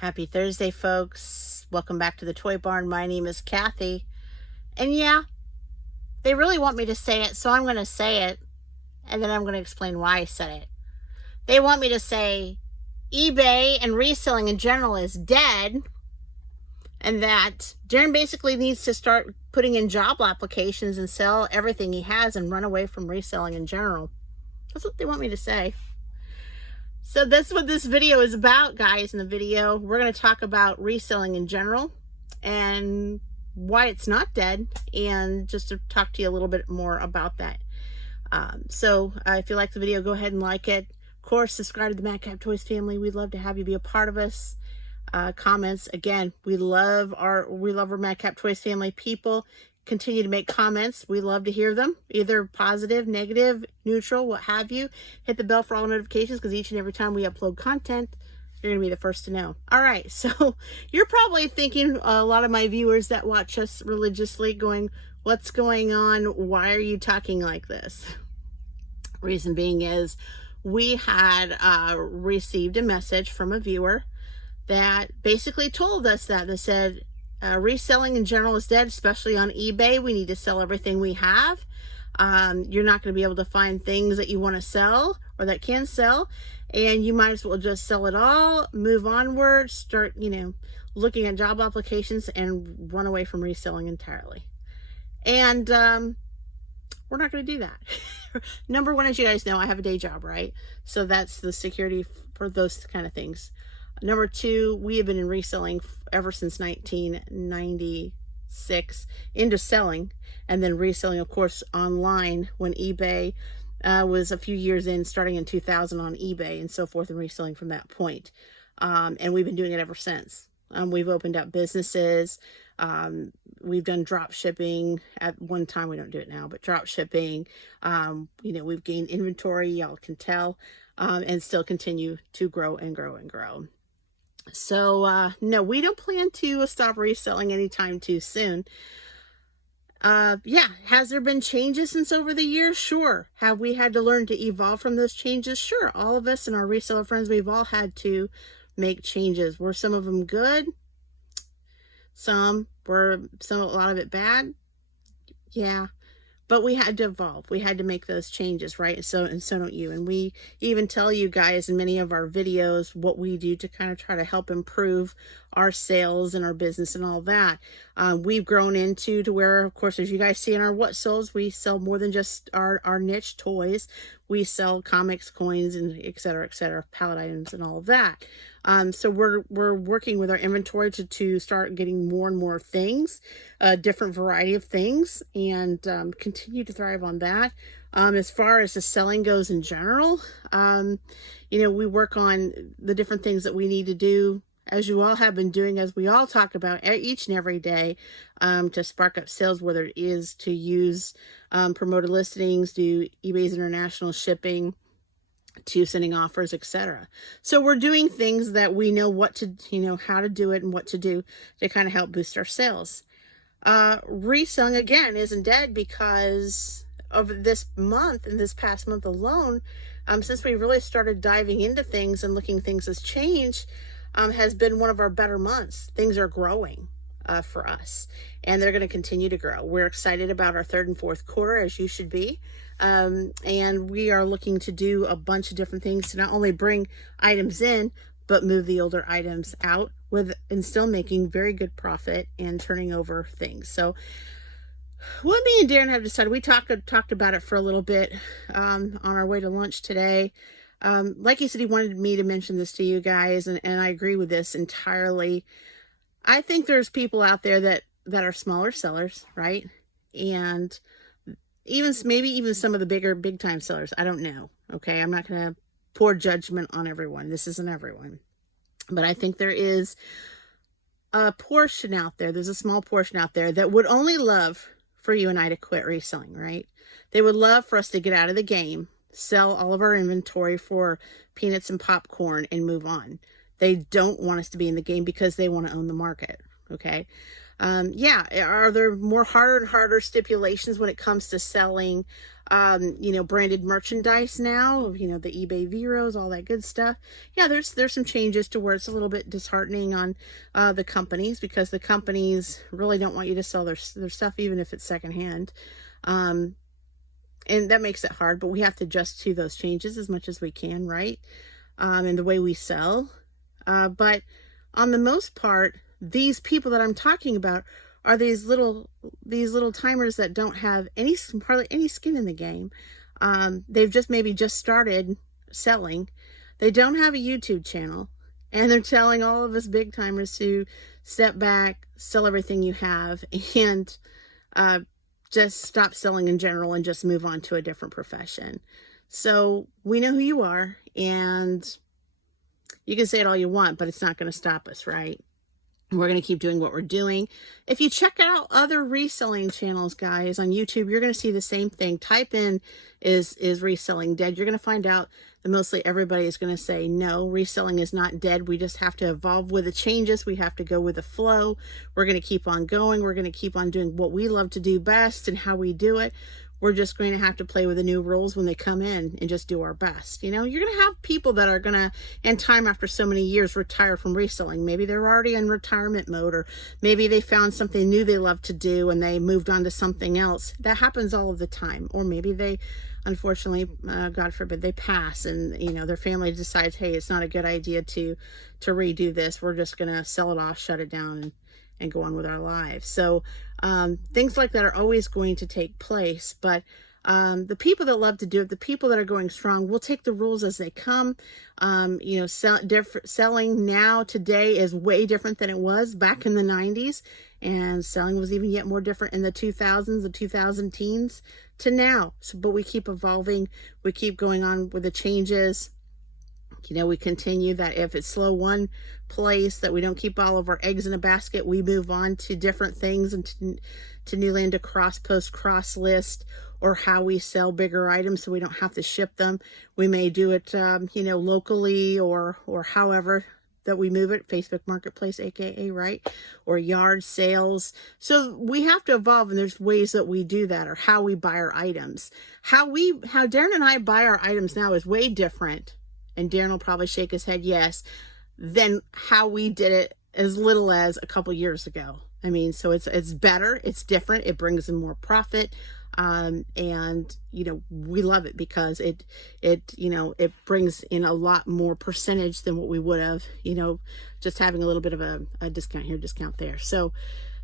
Happy Thursday, folks. Welcome back to the Toy Barn. My name is Kathy. And yeah, they really want me to say it, so I'm going to say it, and then I'm going to explain why I said it. They want me to say eBay and reselling in general is dead, and that Darren basically needs to start putting in job applications and sell everything he has and run away from reselling in general. That's what they want me to say. So that's what this video is about, guys. In the video, we're going to talk about reselling in general and why it's not dead, and just to talk to you a little bit more about that. If you like the video, go ahead and like it. Of course, subscribe to the Madcap Toys family. We'd love to have you be a part of us. Comments, again, we love our Madcap Toys family people. Continue to make comments. We love to hear them, either positive, negative, neutral, what have you. Hit the bell for all notifications, because each and every time we upload content, you're going to be the first to know. All right, so you're probably thinking, a lot of my viewers that watch us religiously, going, what's going on? Why are you talking like this? Reason being is we had received a message from a viewer that basically told us that. They said, reselling in general is dead, especially on eBay. We need to sell everything we have. You're not going to be able to find things that you want to sell or that can sell, and you might as well just sell it all, move onward, start, looking at job applications and run away from reselling entirely. And we're not going to do that. Number one, as you guys know, I have a day job, right? So that's the security for those kind of things. Number two, we have been in reselling ever since 1996, into selling, and then reselling, of course, online when eBay was a few years in, starting in 2000 on eBay and so forth, and reselling from that point. And we've been doing it ever since. We've opened up businesses. We've done drop shipping. At one time, we don't do it now, but drop shipping. We've gained inventory, y'all can tell, and still continue to grow and grow and grow. So, no, we don't plan to stop reselling anytime too soon. Has there been changes since over the years? Sure. Have we had to learn to evolve from those changes? Sure. All of us and our reseller friends, we've all had to make changes. Were some of them good? A lot of it bad? Yeah. But we had to evolve. We had to make those changes, right? So don't you. And we even tell you guys in many of our videos what we do to kind of try to help improve our sales and our business and all that. We've grown into to where, of course, as you guys see in our what sells, we sell more than just our niche toys. We sell comics, coins, and et cetera, pallet items and all of that. So we're working with our inventory to start getting more and more things, a different variety of things, and continue to thrive on that. As far as the selling goes in general, we work on the different things that we need to do, as you all have been doing, as we all talk about each and every day, to spark up sales, whether it is to use promoted listings, do eBay's international shipping, to sending offers, etc. So we're doing things that we know what to, how to do it and what to do to kind of help boost our sales. Reselling, again, isn't dead because of this month, and this past month alone, since we really started diving into things and looking things as change, has been one of our better months. Things are growing for us, and they're going to continue to grow. We're excited about our third and fourth quarter, as you should be. And we are looking to do a bunch of different things to not only bring items in, but move the older items out and still making very good profit and turning over things. So what me and Darren have decided, we talked about it for a little bit on our way to lunch today. Like he said, he wanted me to mention this to you guys, and I agree with this entirely. I think there's people out there that are smaller sellers, right? And maybe even some of the big time sellers. I don't know. Okay. I'm not going to pour judgment on everyone. This isn't everyone, but I think there is a portion out there. There's a small portion out there that would only love for you and I to quit reselling, right? They would love for us to get out of the game, sell all of our inventory for peanuts and popcorn, and move on. They don't want us to be in the game because they want to own the market. Okay. Are there more harder and harder stipulations when it comes to selling you know, branded merchandise now, you know, the eBay Veros, all that good stuff. Yeah, there's some changes to where it's a little bit disheartening on the companies, because the companies really don't want you to sell their stuff, even if it's secondhand. And that makes it hard, but we have to adjust to those changes as much as we can, right? And the way we sell. But on the most part, these people that I'm talking about are these little timers that don't have hardly any skin in the game. They've maybe just started selling. They don't have a YouTube channel, and they're telling all of us big timers to step back, sell everything you have, and just stop selling in general and just move on to a different profession. So we know who you are, and you can say it all you want, but it's not going to stop us, right? We're going to keep doing what we're doing. If you check out other reselling channels, guys, on YouTube, you're going to see the same thing. Type in, is reselling dead? You're going to find out that mostly everybody is going to say, no, reselling is not dead. We just have to evolve with the changes. We have to go with the flow. We're going to keep on going. We're going to keep on doing what we love to do best and how we do it. We're just going to have to play with the new rules when they come in and just do our best. You know, you're going to have people that are going to, in time after so many years, retire from reselling. Maybe they're already in retirement mode, or maybe they found something new they love to do and they moved on to something else. That happens all of the time. Or maybe they, unfortunately, God forbid, they pass, and, you know, their family decides, hey, it's not a good idea to redo this. We're just going to sell it off, shut it down, and go on with our lives. So things like that are always going to take place. But the people that love to do it, the people that are going strong, will take the rules as they come. You know, selling now today is way different than it was back in the 90s. And selling was even yet more different in the 2000s, the 2000 teens to now. So, but we keep evolving. We keep going on with the changes. You know, we continue that. If it's slow one place, that we don't keep all of our eggs in a basket, we move on to different things and to new land, to cross post, cross list, or how we sell bigger items so we don't have to ship them. We may do it, you know, locally, or however that we move it, Facebook Marketplace, aka, right? Or yard sales. So we have to evolve, and there's ways that we do that, or how we buy our items. How Darren and I buy our items now is way different. And Darren will probably shake his head yes, than how we did it as little as a couple years ago. I mean, so it's better, it's different, it brings in more profit, and you know, we love it because it you know, it brings in a lot more percentage than what we would have, you know, just having a little bit of a discount here, discount there. So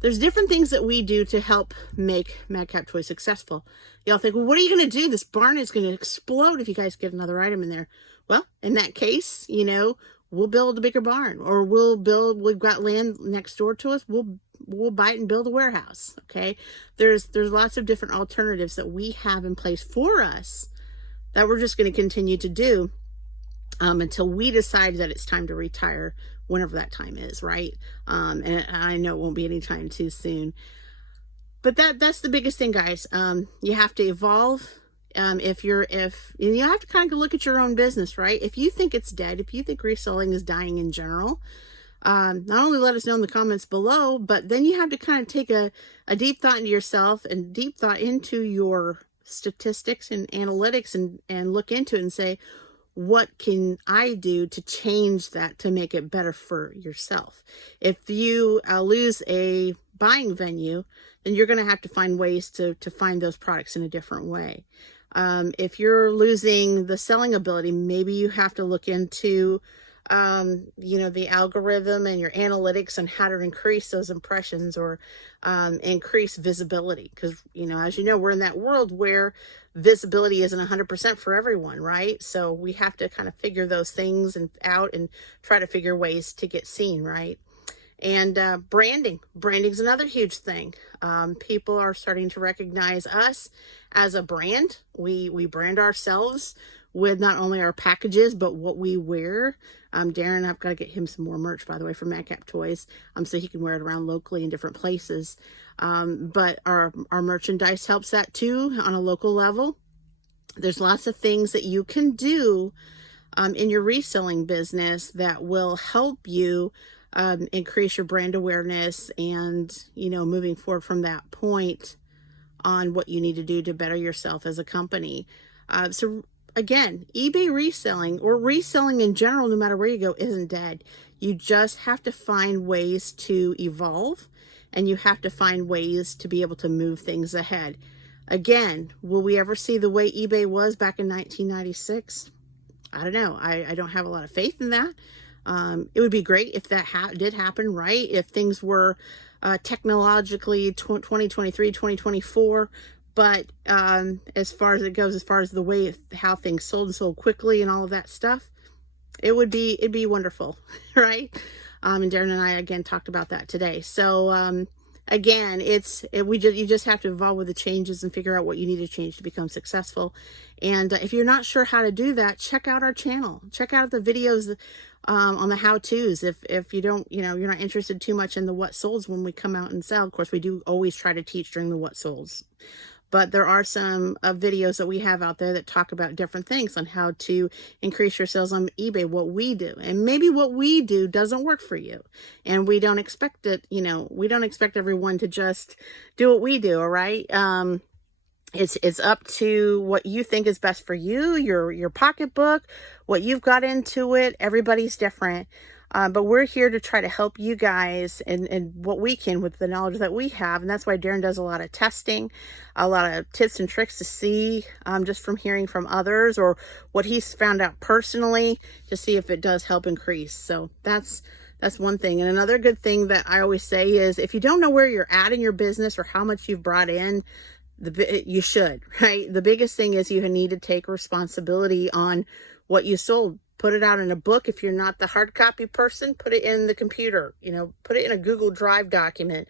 there's different things that we do to help make Madcap Toys successful. Y'all think, well, what are you going to do? This barn is going to explode if you guys get another item in there. Well, in that case, you know, we'll build a bigger barn, or we've got land next door to us. We'll buy it and build a warehouse. Okay. There's lots of different alternatives that we have in place for us that we're just going to continue to do until we decide that it's time to retire, whenever that time is, right? And I know it won't be any time too soon. But that's the biggest thing, guys. You have to evolve. If you have to kind of look at your own business, right? If you think it's dead, if you think reselling is dying in general, not only let us know in the comments below, but then you have to kind of take a deep thought into yourself, and deep thought into your statistics and analytics, and look into it and say, what can I do to change that, to make it better for yourself? If you lose a buying venue, then you're going to have to find ways to find those products in a different way. If you're losing the selling ability, maybe you have to look into, you know, the algorithm and your analytics on how to increase those impressions, or increase visibility. Because, you know, as you know, we're in that world where visibility isn't 100% for everyone, right? So we have to kind of figure those things out and try to figure ways to get seen, right? And branding's another huge thing. People are starting to recognize us as a brand. We brand ourselves with not only our packages, but what we wear. Darren, I've got to get him some more merch, by the way, from Madcap Toys, so he can wear it around locally in different places. But our merchandise helps that too on a local level. There's lots of things that you can do in your reselling business that will help you increase your brand awareness, and, you know, moving forward from that point on what you need to do to better yourself as a company. So again, eBay reselling or reselling in general, no matter where you go, isn't dead. You just have to find ways to evolve, and you have to find ways to be able to move things ahead. Again, will we ever see the way eBay was back in 1996? I don't know. I don't have a lot of faith in that. It would be great if that did happen, right? If things were technologically 2023, 2024. But as far as it goes, as far as the way how things sold and sold quickly and all of that stuff, it'd be wonderful, right? And Darren and I again talked about that today. So again, you just have to evolve with the changes and figure out what you need to change to become successful. And if you're not sure how to do that, check out our channel. Check out the videos on the how-tos. If you don't, you're not interested too much in the what solds when we come out and sell. Of course, we do always try to teach during the what solds. But there are some videos that we have out there that talk about different things on how to increase your sales on eBay, what we do. And maybe what we do doesn't work for you. And we don't expect it, we don't expect everyone to just do what we do, all right? It's up to what you think is best for you, your pocketbook, what you've got into it. Everybody's different. But we're here to try to help you guys and what we can with the knowledge that we have. And that's why Darren does a lot of testing, a lot of tips and tricks to see just from hearing from others or what he's found out personally to see if it does help increase. So that's one thing. And another good thing that I always say is if you don't know where you're at in your business or how much you've brought in, you should, right? The biggest thing is you need to take responsibility on what you sold. Put it out in a book. If you're not the hard copy person, put it in the computer, put it in a Google Drive document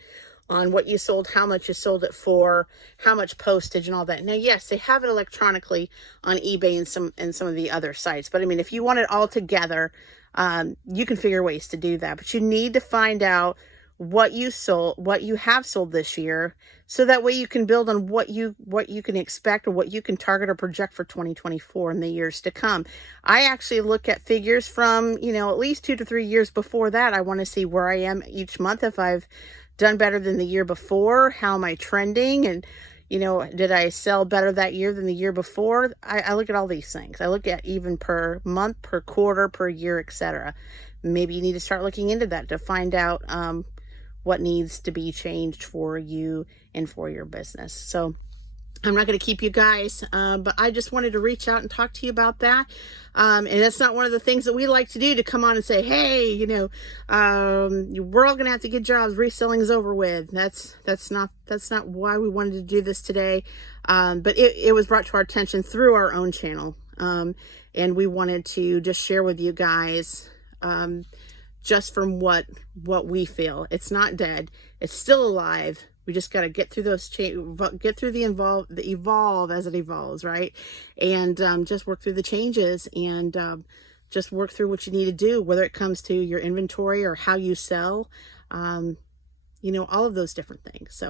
on what you sold, how much you sold it for, how much postage and all that. Now, yes, they have it electronically on eBay and some of the other sites. But I mean, if you want it all together, you can figure ways to do that. But you need to find out what you sold, what you have sold this year, so that way you can build on what you can expect or what you can target or project for 2024 and the years to come. I actually look at figures from, at least 2 to 3 years before that. I want to see where I am each month. If I've done better than the year before, how am I trending? And, did I sell better that year than the year before? I look at all these things. I look at even per month, per quarter, per year, etc. Maybe you need to start looking into that to find out, what needs to be changed for you and for your business. So I'm not going to keep you guys, but I just wanted to reach out and talk to you about that. And it's not one of the things that we like to do, to come on and say, hey, we're all going to have to get jobs. Reselling is over with. That's not why we wanted to do this today. But it was brought to our attention through our own channel. And we wanted to just share with you guys, just from what we feel. It's not dead. It's still alive. We just got to get through those get through the evolve as it evolves, right? And just work through the changes and just work through what you need to do, whether it comes to your inventory or how you sell, all of those different things.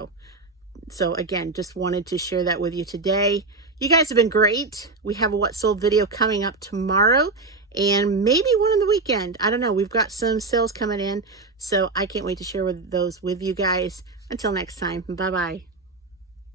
So again, just wanted to share that with you today. You guys have been great. We have a What Sold video coming up tomorrow, and maybe one on the weekend. I don't know. We've got some sales coming in, so I can't wait to share those with you guys. Until next time, bye-bye.